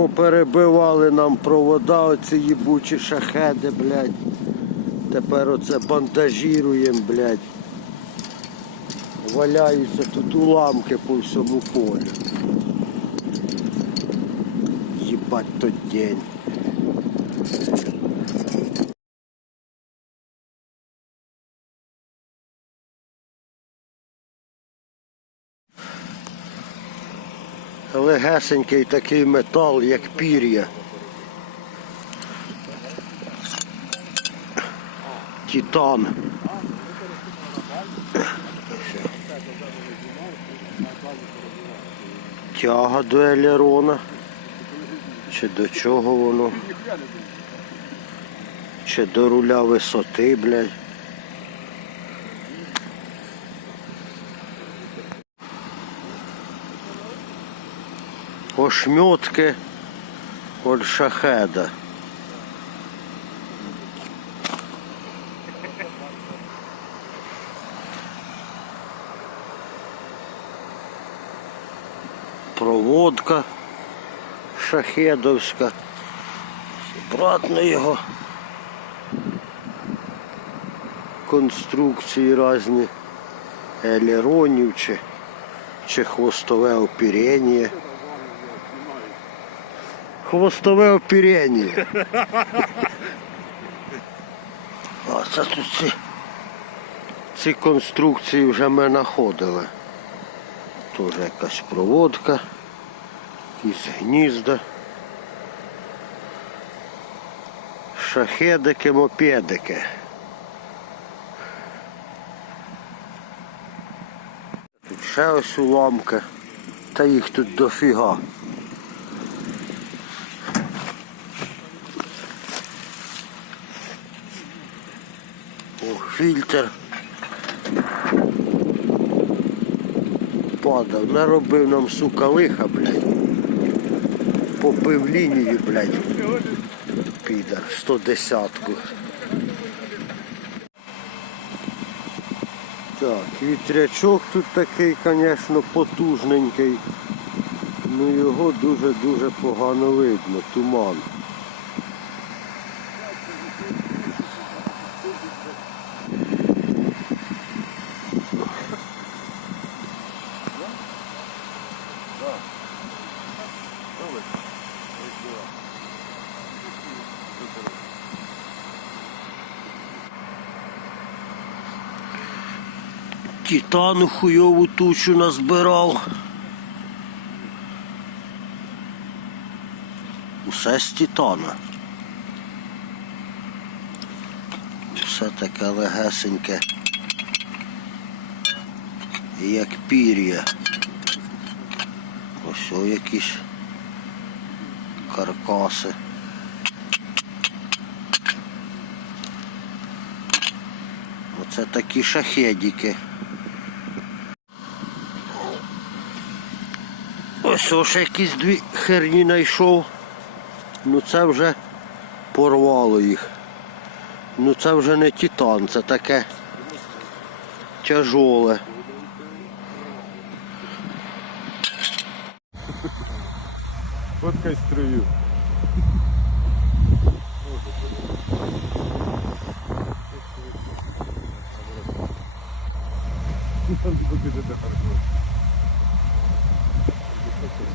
Поперебивали нам провода, оці їбучі шахеди, блядь. Тепер оце бандажіруємо, блядь. Валяються тут уламки по всьому полю. Їбать тот день. Легесенький такий метал, як пір'я. Титан. Тяга до елерона. Чи до чого воно? Чи до руля висоти, блядь. Ошмьотки від шахеда. Проводка шахедовська. Обратно його. Конструкції різні елеронів чи, чи хвостове оперення. Хвостове оперення. А це тут ці, ці конструкції вже ми знаходили. Теж якась проводка, якісь гнізда. Шахедики, мопедики. Тут ще ось уламки, та їх тут дофіга. О, фільтр. Падав, наробив нам сука лиха, блядь. Попив лінію, блядь. Підар, 110-ку. Так, вітрячок тут такий, звісно, потужненький. Ну його дуже-дуже погано видно, туман. Титану хуйову тучу назбирав. Усе з титана. Все таке легесеньке. Як пір'я. Ось о якісь каркаси. Оце такі шахедики. Ось ось якісь дві херні знайшов. Ну це вже порвало їх. Ну це вже не титан, це таке тяжоле. Фоткай струю. Там покажи, де Thank you.